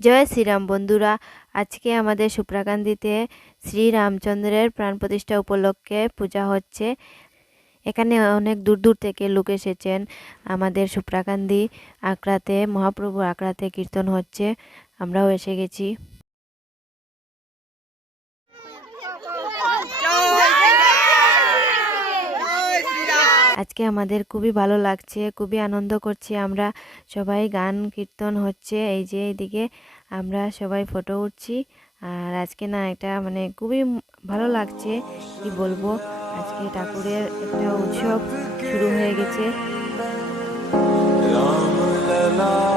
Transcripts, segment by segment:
জয় শ্রীরাম বন্ধুরা, আজকে আমাদের সুপ্রাকান্দিতে শ্রীরামচন্দ্রের প্রাণ প্রতিষ্ঠা উপলক্ষে পূজা হচ্ছে। এখানে অনেক দূর দূর থেকে লোক এসেছেন। আমাদের সুপ্রাকান্দি আকড়াতে মহাপ্রভু আকড়াতে কীর্তন হচ্ছে। আমরাও এসে গেছি। আজকে আমাদের খুবই ভালো লাগছে, খুবই আনন্দ করছি আমরা সবাই গান, কীর্তন হচ্ছে, এই যে এইদিকে আমরা সবাই ফটো উঠছি। আর আজকে না এটা মানে খুবই ভালো লাগছে, কি বলব? আজকে ঠাকুরের একটা উৎসব শুরু হয়ে গেছে। राम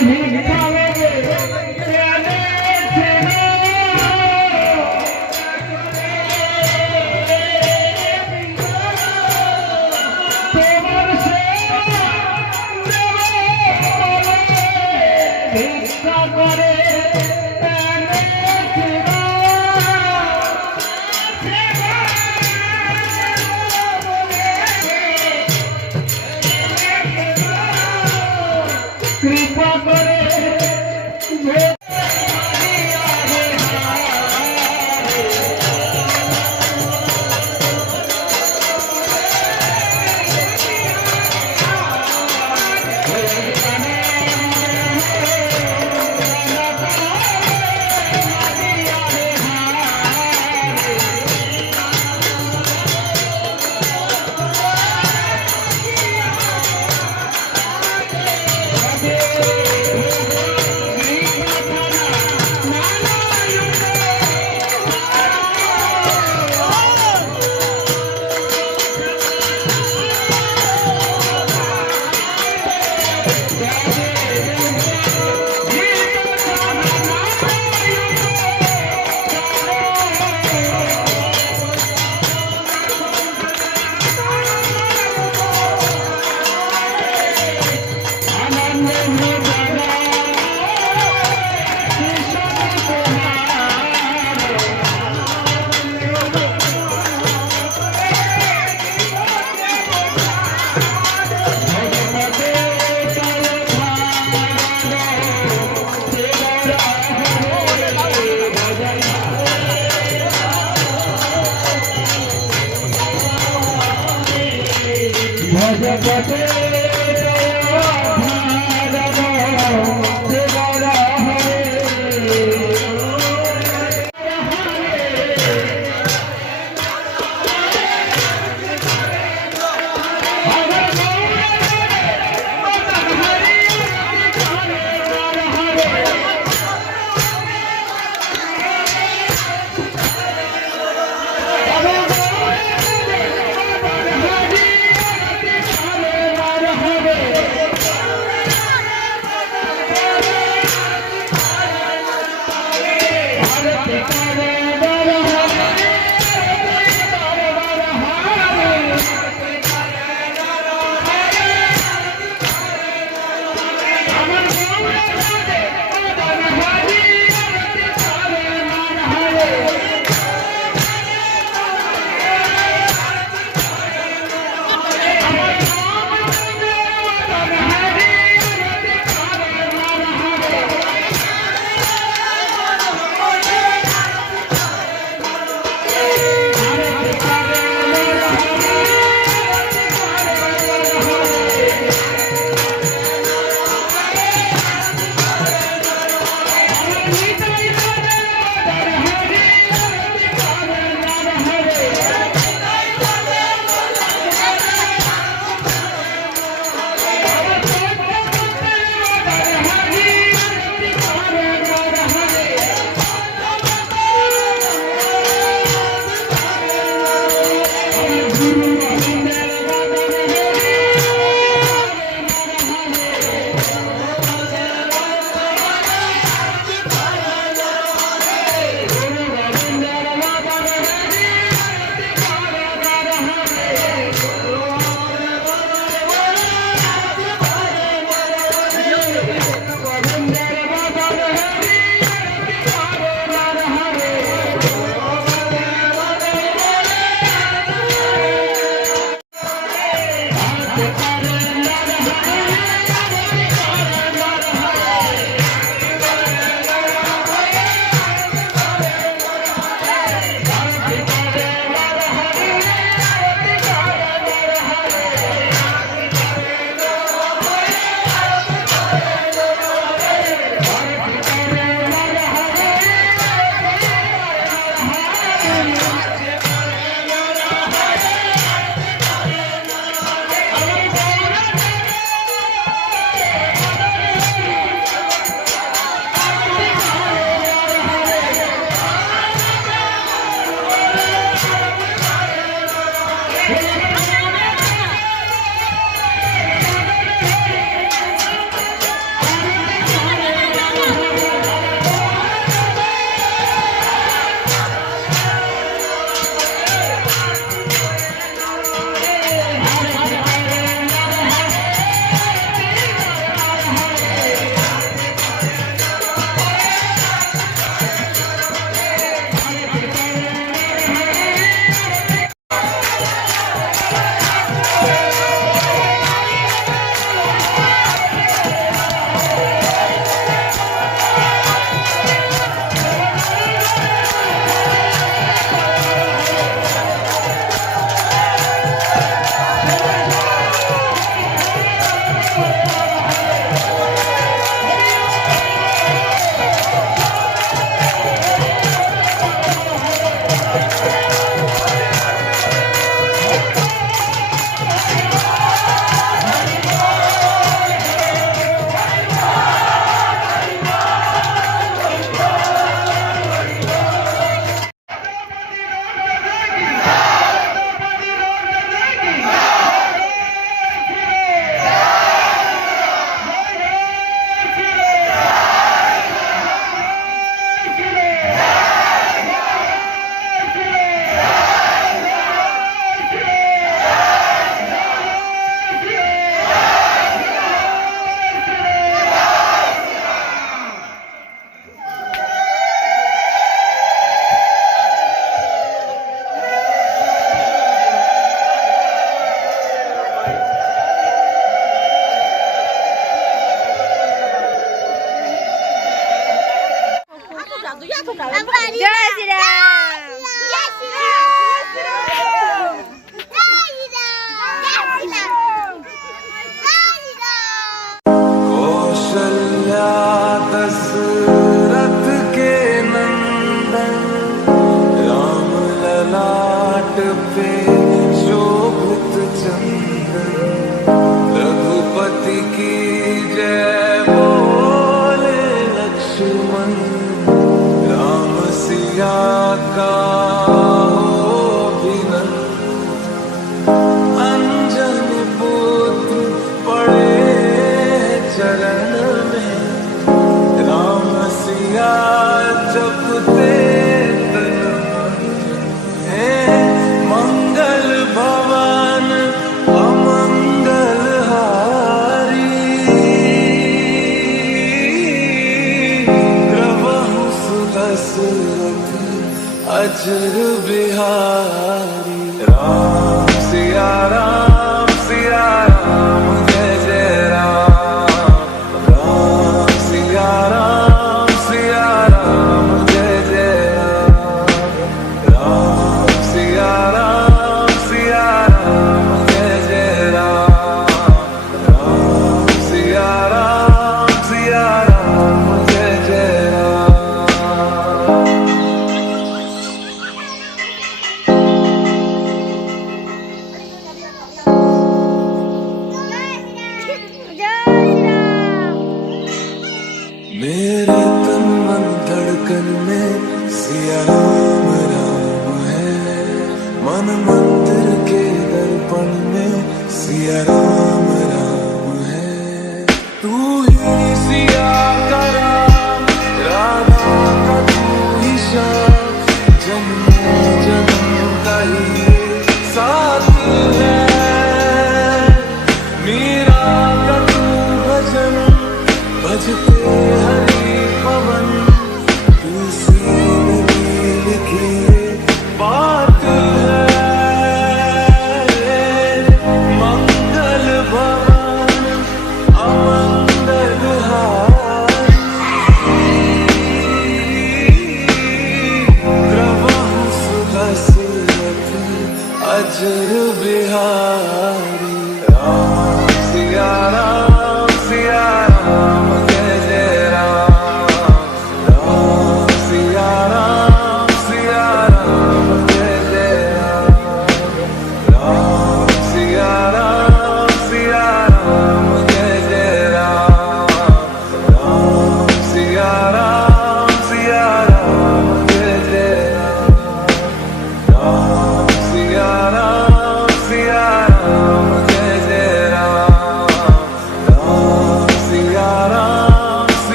છે জয় to be hard. tú